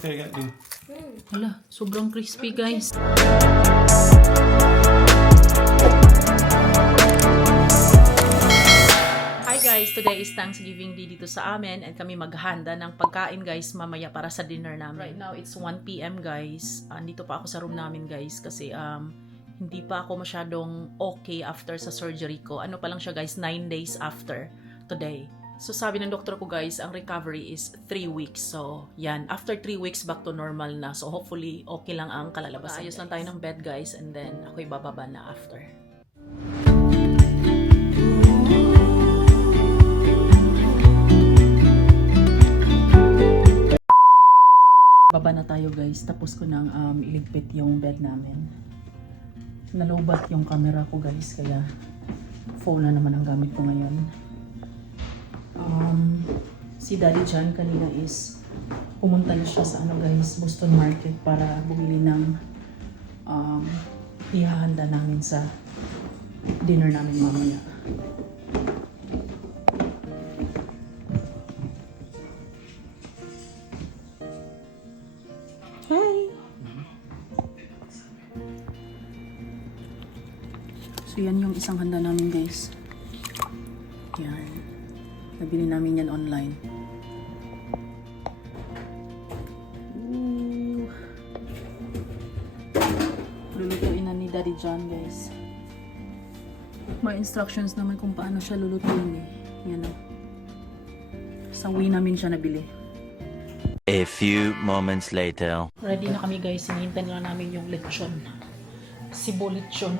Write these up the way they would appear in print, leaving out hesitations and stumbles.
Kaya din. Hala, sobrang crispy guys. Hi guys, today is Thanksgiving Day dito sa amin and kami maghahanda ng pagkain guys mamaya para sa dinner namin. Right now it's 1 PM guys. Andito pa ako sa room namin guys kasi hindi pa ako masyadong okay after sa surgery ko. Ano pa lang siya guys, 9 days after today. So sabi ng doktor ko guys, ang recovery is 3 weeks. So yan, after 3 weeks back to normal na. So hopefully okay lang ang kalalabasan. Ayos lang tayo ng bed guys and then ako'y bababa na after. Baba na tayo guys, tapos ko nang iligpit yung bed namin. Nalobat yung camera ko guys, kaya phone na naman ang gamit ko ngayon. Si Daddy John kanina is pumunta na siya sa Boston Market para bumili ng ihahanda namin sa dinner namin mamaya. Hi! So yan yung isang handa namin guys. Yan. Nabili namin yan online. Ooh. Lulutuin na ni Daddy John guys. May instructions naman kung paano siya lulutuin eh. Yan o. Sa Wii namin siya nabili. A few moments later. Ready na kami guys. Hinihintay na namin yung lechon. Sibo lechon.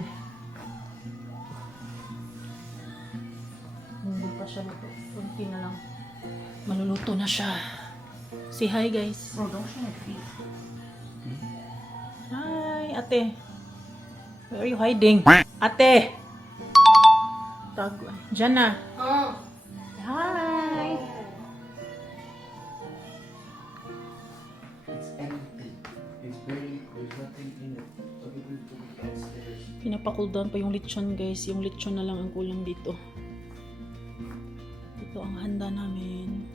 Hindi pa siya luto. Kunti na lang. Maluluto na siya. Say hi guys. Bro, don't show my feet. Hi ate. Where are you hiding? Ate! Tago. Diyan na. Hi! It's empty. It's very, there's nothing in it. So we will put it downstairs. Pinapacool down pa yung lechon guys. Yung lechon na lang ang kulang dito. Ito ang handa namin.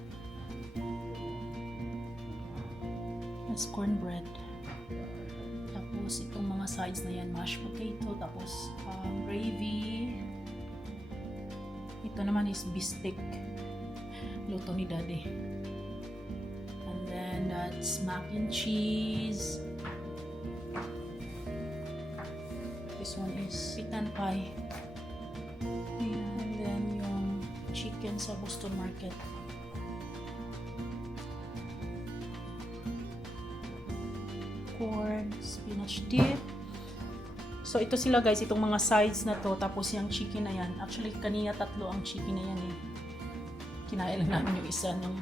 That's cornbread. Tapos itong mga sides na yan, mashed potato, tapos gravy. Ito naman is bistek. Luto ni Daddy. And then that's mac and cheese. This one is pecan pie. And then yung chicken sa Boston Market. Corn, spinach dip. So ito sila guys, itong mga sides na to, tapos yung chicken na yan. Actually kanina tatlo ang chicken na yan eh. Kinain lang namin yung isa ng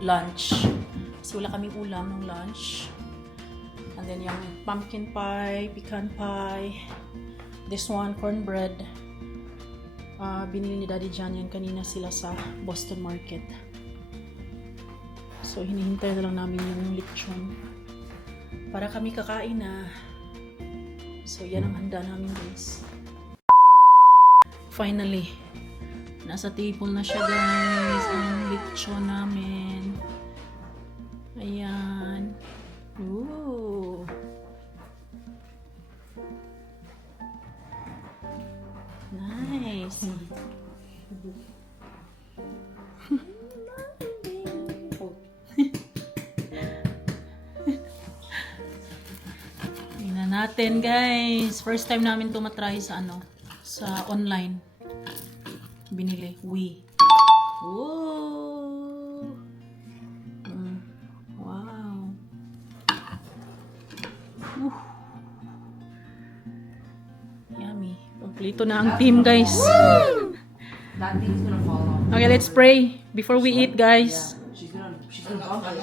lunch. Kasi wala kaming ulam ng lunch. And then yung pumpkin pie, pecan pie. This one, cornbread. Binili ni Daddy John yan kanina sila sa Boston Market. So hinihintay na lang namin yung lechon para kami kakain na. So yan ang handa namin guys. Finally, nasa table na siya guys ang lechon namin. Ayan. Ooh. Nice. Tingnan natin guys. First time namin to matry sa sa online. Binili. Wii. Whoa. Wow. Yummy. Kompleto na ang team guys. That thing's gonna fall off. Okay, let's pray before we eat guys. She's gonna bump it.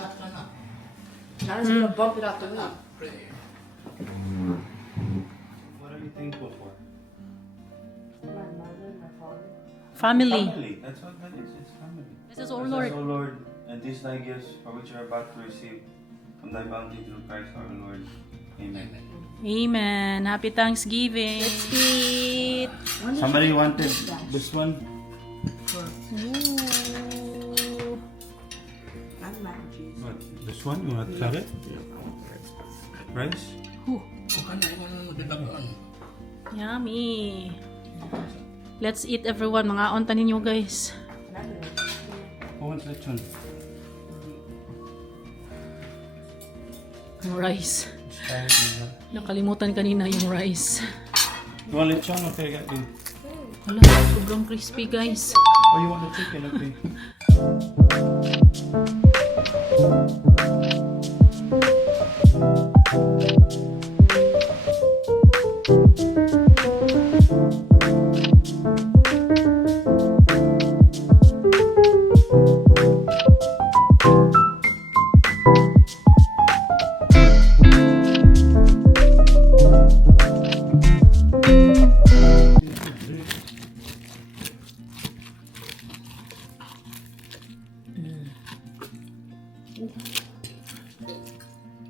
Nana's gonna bump it out the way. What are you thankful for? My mother, my father. Family. Family. That's what that is. It's family. This is our Bless Lord. us, O Lord, and these thy gifts for which you are about to receive from thy bounty through Christ our Lord. Amen. Amen. Happy Thanksgiving. Let's eat. Somebody wanted this one? Ooh. I'm mac and cheese. What? This one? You want to cut it? Rice? Yummy. Let's eat everyone. Mga onta ninyo guys. Who wants lechon? Yung rice. Just try it and that. Nakalimutan kanina yung rice. You want lechon? Okay, got you. Wala, sobrang crispy guys. Oh, you want the chicken? Okay.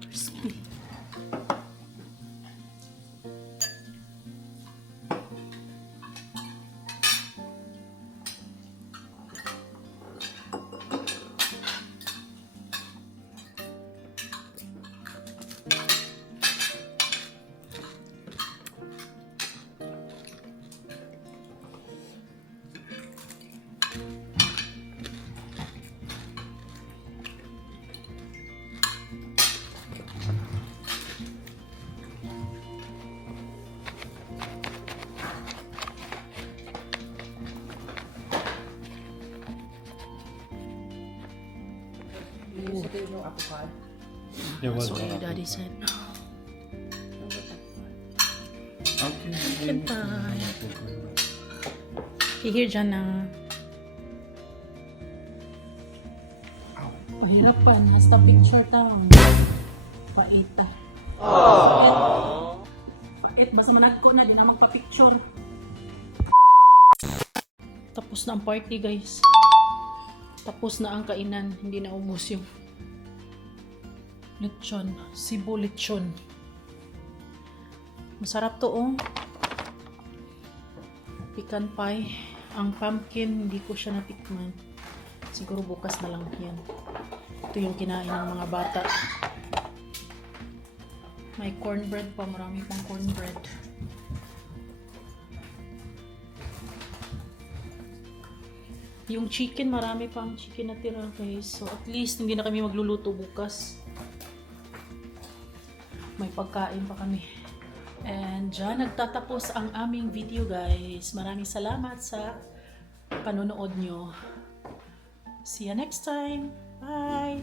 Crispy. Yung avocado. There was So one. your daddy said, Okay. chicken pie. Hihir dyan ng... Pahirapan. Hasta picture tawang. Pait ah. Pait. Basta managko na. Di na magpa-picture. Tapos na ang party guys. Tapos na ang kainan. Hindi na ubos yung lechon. Cebu lechon. Masarap to oh. Pecan pie. Ang pumpkin, hindi ko siya natikman. Siguro bukas na lang yan. Ito yung kinain ng mga bata. May cornbread pa. Marami pang cornbread. Yung chicken, marami pang chicken na tira guys. So at least hindi na kami magluluto bukas. May pagkain pa kami. And dyan nagtatapos ang aming video guys. Maraming salamat sa panonood nyo. See you next time. Bye!